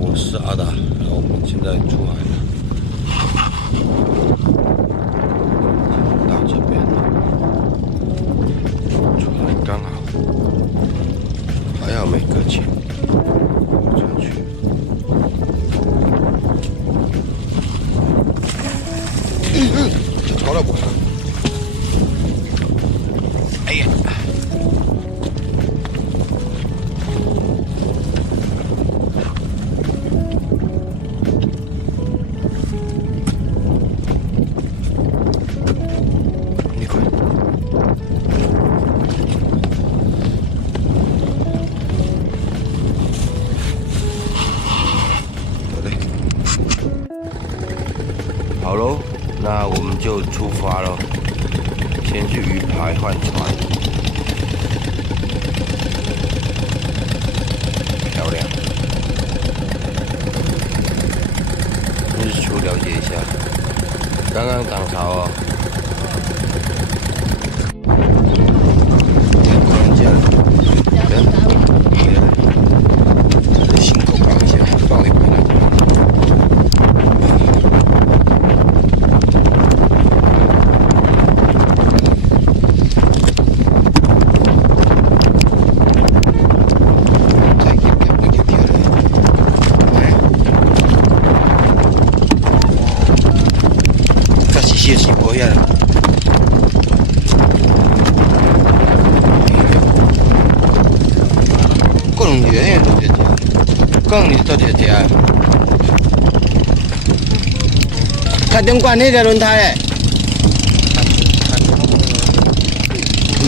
我是阿达，然后我们现在出海了，到这边了，出海刚好，还好没搁浅，上去。这超了不？哎呀！好喽，那我们就出发喽。先去鱼排换船，漂亮。日出了解一下，刚刚涨潮哦。不能加了，辛苦抱一下，抱一回来。谢谢博彦。各种原因都得加，更你都得加。看灯管那个轮胎诶，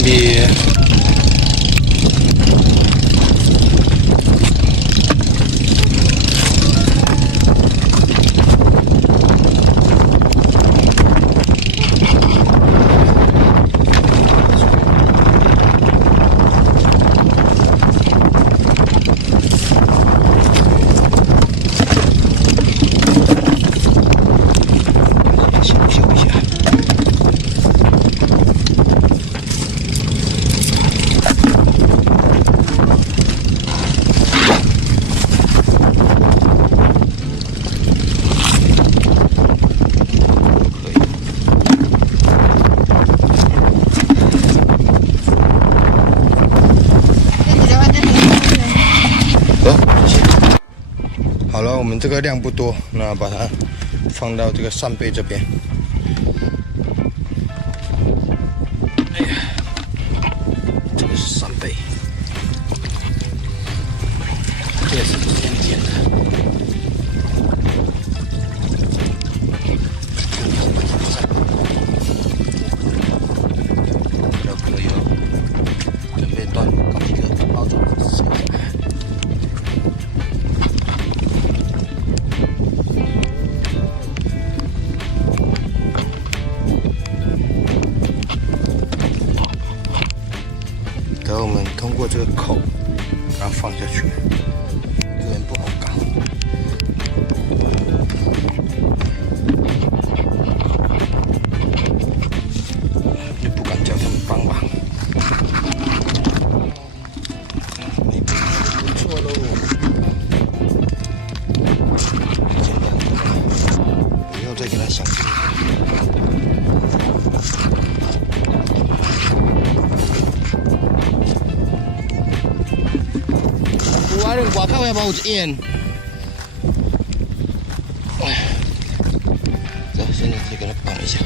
你。好了，我们这个量不多，那把它放到这个扇贝这边。哎呀，这个是扇贝，这个是先捡的。小可有准备断搞一个包装。然后我们通过这个口，然后放下去，有点不好搞，就不敢叫他们帮忙。不错喽，简单，不要再给他想进去。外口也无一眼。走，现在再给它绑一下。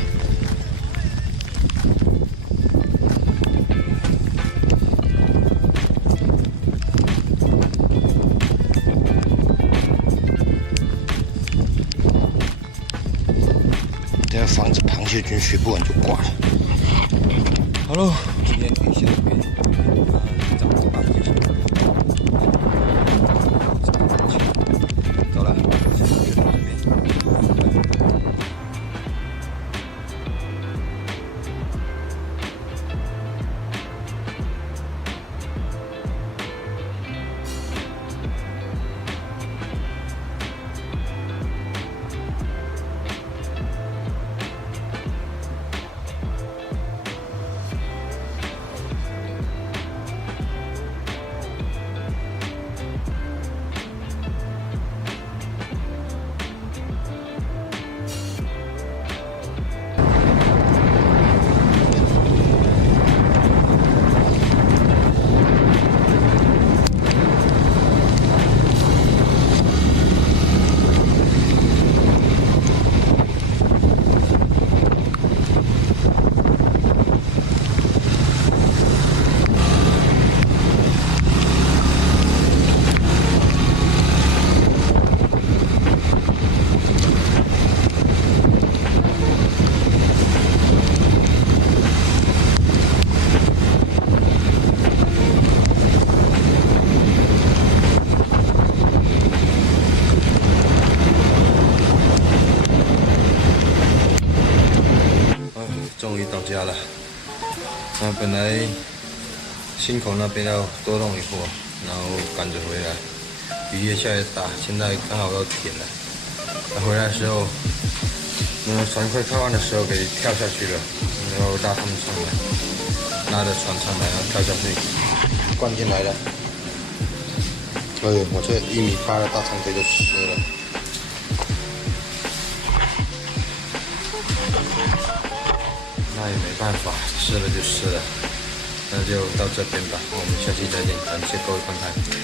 等下防止螃蟹菌学不完就挂了。好喽，今天可以先到这边，找个绑结束。走了，先到这边。家了。那本来新口那边要多弄一货，然后赶着回来，雨越下越大，现在刚好要停了。那回来的时候，船快靠岸的时候给跳下去了，然后拉他们上来，拉着船上来，然后跳下去，灌进来了。哎呦，我这1.8米的大长腿就湿了。那也没办法，湿了就湿了，那就到这边吧，我们下期再见，感谢各位观看。